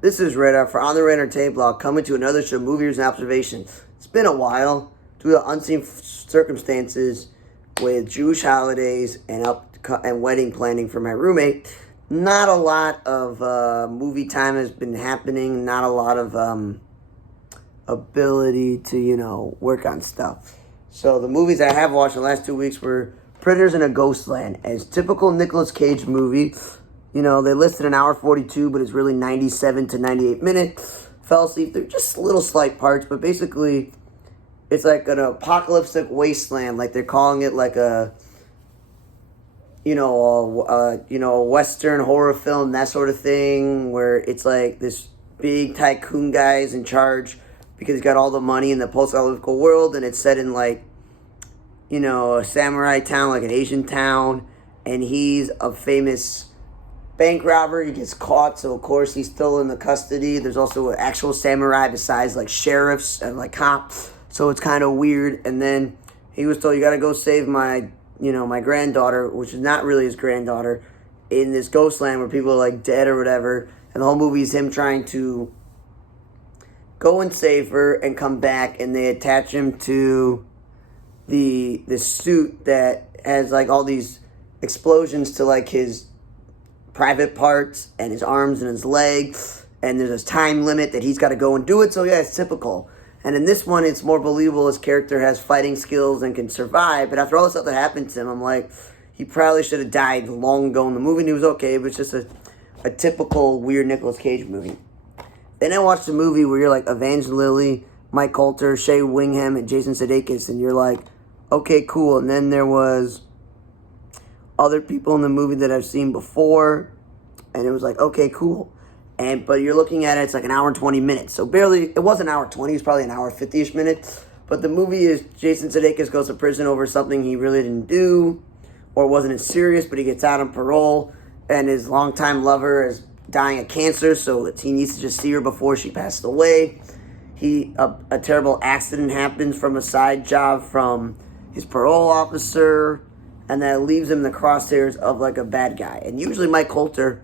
This is Radar for On the Radar Tape Blog, coming to another show, Movie Reviews and Observation. It's been a while due to unseen circumstances with Jewish holidays and wedding planning for my roommate. Not a lot of movie time has been happening. Not a lot of ability to work on stuff. So the movies I have watched the last 2 weeks were Prisoners in a Ghostland, as typical Nicolas Cage movie. They listed an hour 42, but it's really 97 to 98 minutes. Fell asleep. They're just little slight parts, but basically, it's like an apocalyptic wasteland. Like they're calling it like a Western horror film, that sort of thing, where it's like this big tycoon guy is in charge because he's got all the money in the post-apocalyptic world, and it's set in like, a samurai town, like an Asian town, and he's a famous bank robber. He gets caught, so of course he's still in the custody. There's also an actual samurai besides like sheriffs and like cops, so it's kind of weird. And then he was told, you got to go save my granddaughter, which is not really his granddaughter, in this ghost land where people are like dead or whatever. And the whole movie is him trying to go and save her and come back, and they attach him to the suit that has like all these explosions to like his private parts and his arms and his legs, and there's this time limit that he's got to go and do it. So yeah, it's typical. And in this one, it's more believable. His character has fighting skills and can survive, but after all the stuff that happened to him, I'm like, he probably should have died long ago in the movie, and he was okay, but it's just a typical weird Nicolas Cage movie. Then I watched a movie where you're like Evangeline Lilly, Mike Coulter, Shea Wingham, and Jason Sudeikis, and you're like, okay, cool. And then there was other people in the movie that I've seen before, and it was like, okay, cool. But you're looking at it, it's like an hour and 20 minutes. So barely, it was an hour 20, it was probably an hour 50-ish minutes. But the movie is Jason Sudeikis goes to prison over something he really didn't do, or wasn't as serious, but he gets out on parole, and his longtime lover is dying of cancer, so he needs to just see her before she passed away. A terrible accident happens from a side job from his parole officer, and that leaves him in the crosshairs of like a bad guy. And usually Mike Coulter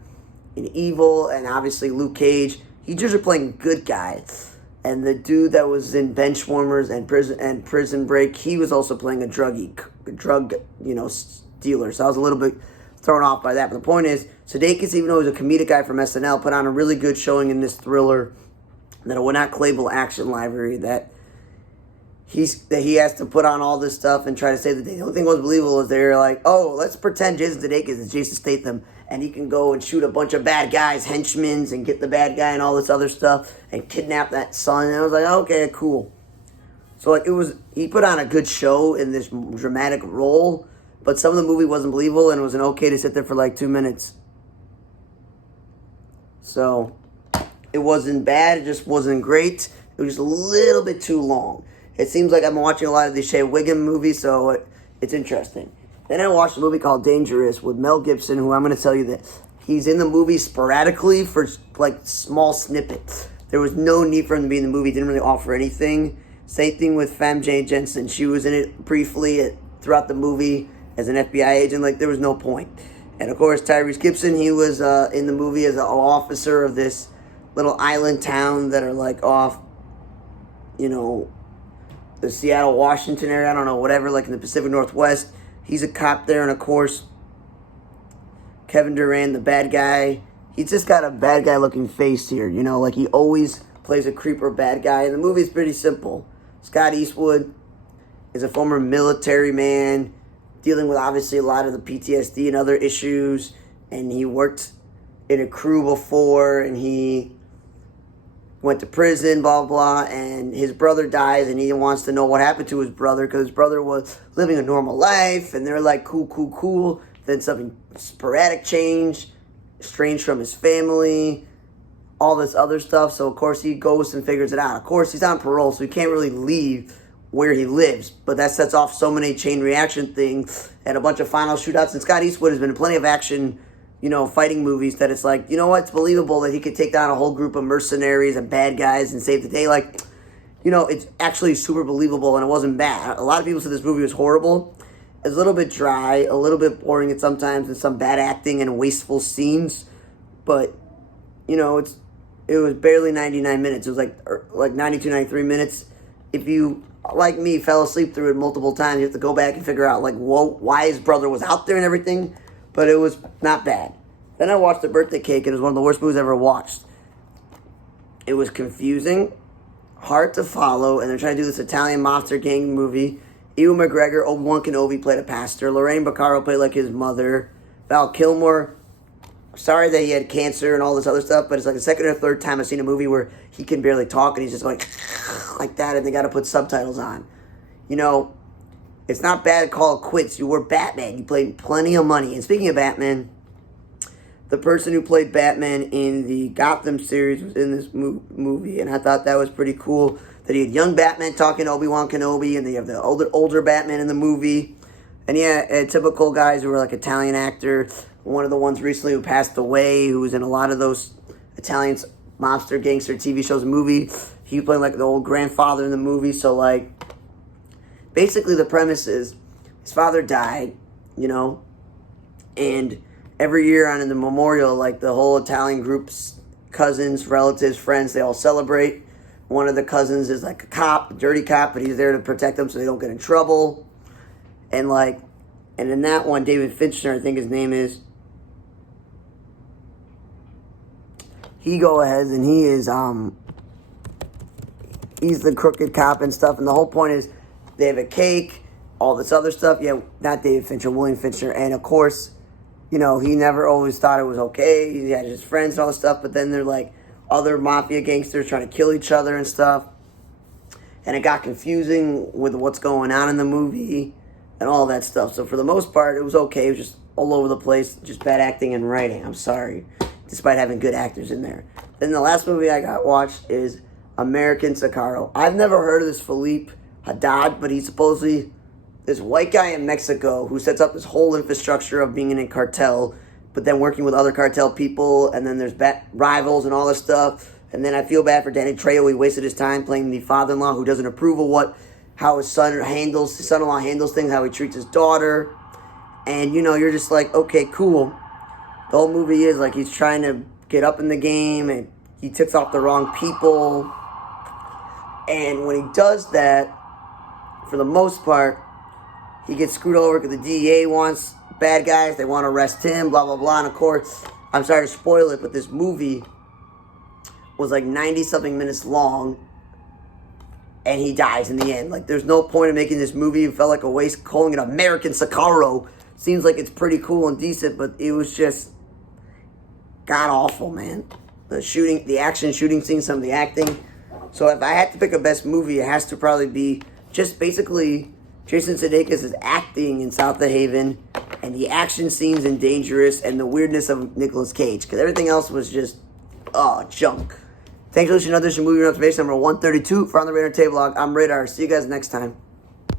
in Evil, and obviously Luke Cage, he's usually playing good guys. And the dude that was in Benchwarmers and Prison Break, he was also playing a drug dealer. So I was a little bit thrown off by that. But the point is, Sudeikis, even though he's a comedic guy from SNL, put on a really good showing in this thriller that a not Clayville action library that he has to put on all this stuff and try to say that the only thing that was believable is they're like, oh, let's pretend Jason Sudeikis is Jason Statham, and he can go and shoot a bunch of bad guys, henchmen, and get the bad guy and all this other stuff, and kidnap that son. And I was like, okay, cool. So like he put on a good show in this dramatic role, but some of the movie wasn't believable, and it was okay to sit there for like 2 minutes. So it wasn't bad, it just wasn't great. It was just a little bit too long. It seems like I'm watching a lot of these Shea Wingham movies, so it's interesting. Then I watched a movie called Dangerous with Mel Gibson, who I'm going to tell you that he's in the movie sporadically for like small snippets. There was no need for him to be in the movie. He didn't really offer anything. Same thing with Famke Janssen. She was in it briefly throughout the movie as an FBI agent. Like, there was no point. And of course, Tyrese Gibson, he was in the movie as an officer of this little island town that are like off, the Seattle, Washington area, I don't know, whatever, like in the Pacific Northwest. He's a cop there, and of course, Kevin Durant, the bad guy, he's just got a bad guy looking face here, like he always plays a creeper bad guy. And the movie's pretty simple. Scott Eastwood is a former military man dealing with obviously a lot of the PTSD and other issues, and he worked in a crew before, and he went to prison, blah, blah, and his brother dies, and he wants to know what happened to his brother, because his brother was living a normal life, and they're like, cool. Then something sporadic change, estranged from his family, all this other stuff. So, of course, he goes and figures it out. Of course, he's on parole, so he can't really leave where he lives, but that sets off so many chain reaction things and a bunch of final shootouts. And Scott Eastwood has been in plenty of action fighting movies that it's like, it's believable that he could take down a whole group of mercenaries and bad guys and save the day. Like, it's actually super believable, and it wasn't bad. A lot of people said this movie was horrible. It's a little bit dry, a little bit boring at sometimes, with some bad acting and wasteful scenes. But, it's it was barely 99 minutes. It was like 92, 93 minutes. If you, like me, fell asleep through it multiple times, you have to go back and figure out, like, why his brother was out there and everything. But it was not bad. Then I watched The Birthday Cake, and it was one of the worst movies I ever watched. It was confusing, hard to follow, and they're trying to do this Italian mobster gang movie. Ewan McGregor, Obi-Wan Kenobi played a pastor. Lorraine Bacaro played like his mother. Val Kilmer, sorry that he had cancer and all this other stuff, but it's like the second or third time I've seen a movie where he can barely talk and he's just going like that, and they got to put subtitles on. You know, it's not bad to call it quits. You were Batman. You played plenty of money. And speaking of Batman, the person who played Batman in the Gotham series was in this movie, and I thought that was pretty cool that he had young Batman talking to Obi-Wan Kenobi, and they have the older Batman in the movie. And yeah, typical guys who were like Italian actor. One of the ones recently who passed away, who was in a lot of those Italian mobster gangster TV shows and movie. He played like the old grandfather in the movie. So like, basically the premise is his father died, you know, and every year on in the memorial, like the whole Italian group's cousins, relatives, friends, they all celebrate. One of the cousins is like a cop, a dirty cop, but he's there to protect them so they don't get in trouble. And like, and in that one, David Fincher, I think his name is, he go ahead and he is, he's the crooked cop and stuff. And the whole point is they have a cake, all this other stuff. Yeah, not David Fincher, William Fincher. And of course, you know, he never always thought it was okay. He had his friends and all this stuff. But then they're like other mafia gangsters trying to kill each other and stuff. And it got confusing with what's going on in the movie and all that stuff. So for the most part, it was okay. It was just all over the place. Just bad acting and writing. I'm sorry. Despite having good actors in there. Then the last movie I got watched is American Sicario. I've never heard of this Philippe Haddad, but he's supposedly this white guy in Mexico who sets up this whole infrastructure of being in a cartel, but then working with other cartel people, and then there's rivals and all this stuff. And then I feel bad for Danny Trejo. He wasted his time playing the father-in-law who doesn't approve of how his son-in-law handles things, how he treats his daughter. And, you know, you're just like, okay, cool. The whole movie is like he's trying to get up in the game, and he ticks off the wrong people. And when he does that, for the most part, he gets screwed over because the DEA wants bad guys. They want to arrest him, blah, blah, blah. And of course, I'm sorry to spoil it, but this movie was like 90-something minutes long, and he dies in the end. Like, there's no point in making this movie. It felt like a waste. Calling it American Sicario seems like it's pretty cool and decent, but it was just god-awful, man. The shooting, the action shooting scenes, some of the acting. So if I had to pick a best movie, it has to probably be just basically Jason Sudeikis' acting in South of Haven and the action scenes in Dangerous and the weirdness of Nicolas Cage, because everything else was just, junk. Thanks for listening to another movie observation number 132 for On the Radar Table Log. I'm Radar. See you guys next time.